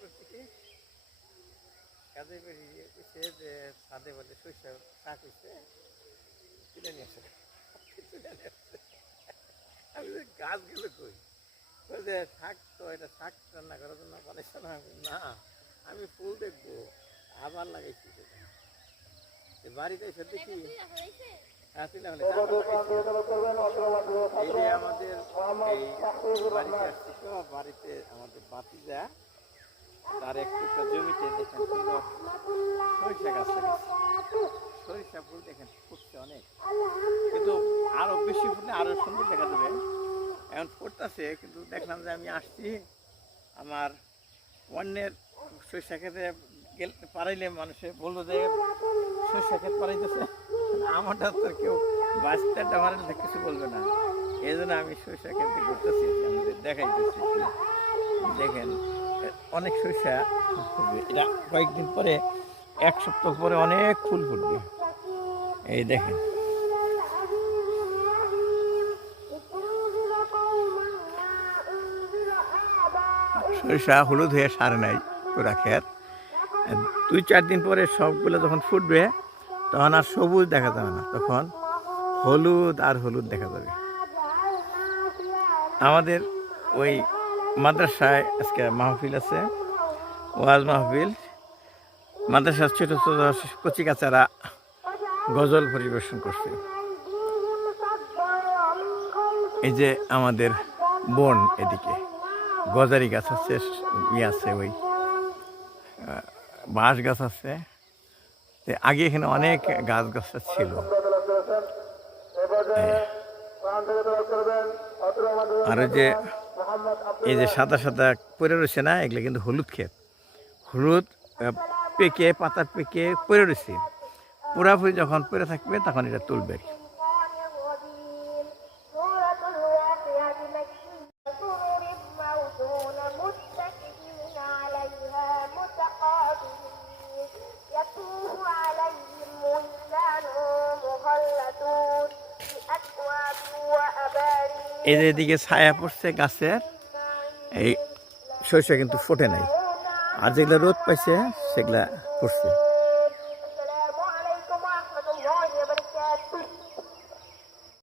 করছি কি কাজে বেরিয়ে কইছে যে ছাদে বলে সরিষা শাক হইছে তুলে নিয়ে আসে আমি গাছগুলো কই যে শাক তো এটা শাক রান্না করার জন্য বানাইছে না আমি ফুল দেখবো আবার লাগাইছি সেটা বাড়িতে এসে দেখি এই যে আমাদের বাড়িতে আসছি তো বাড়িতে আমাদের বাতিজা তার একটু জমিতে দেখেন সুন্দর সরিষা গাছ লাগাইছে সরিষা ফুল দেখেন ফুটছে অনেক কিন্তু আরো বেশি ফুটলে আরো সুন্দর দেখা যাবে এখন ফুটতেছে কিন্তু দেখলাম যে আমি আসছি আমার অন্যের সরিষা খেতে পারাইলে মানুষে বলবো যে সরিষা ক্ষেত পারাইতেছে আমারটা তো কেউ বাঁচতেটা পারাইলে কিছু বলবে না এই জন্য আমি সরিষা ক্ষেতে করতেছি আমাদের দেখাইতেছি দেখেন অনেক সরিষা ফুটবে এটা কয়েকদিন পরে এক সপ্তাহ পরে অনেক ফুল ফুটবে এই দেখেন সরিষা হলুদ হয়ে সারে নাই পুরা ক্ষেত 2-4 দিন পরে সবগুলো যখন ফুটবে তখন আর সবুজ দেখা যাবে না তখন হলুদ আর হলুদ দেখা যাবে আমাদের ওই মাদ্রাসায় আজকে মাহফিল আছে ওয়াজ মাহফিল মাদ্রাসার ছোট ছোট কচিকাচারা গজল পরিবেশন করছে এই যে আমাদের বন এদিকে গজারি গাছ আছে আছে ওই বাঁশ গাছ আছে আগে এখানে অনেক গাছ গাছ ছিল আর যে এই যে সাদা সাদা পড়ে রয়েছে না এগুলো কিন্তু হলুদ ক্ষেত হলুদ পেকে পাতা পেকে পড়ে রয়েছে পুরাপুরি যখন পড়ে থাকবে তখন এটা তুলবে এই যে এদিকে ছায়া পড়ছে গাছের এই সরিষা কিন্তু ফোটে নাই আর যেগুলা রোদ পাইছে সেগুলা পড়ছে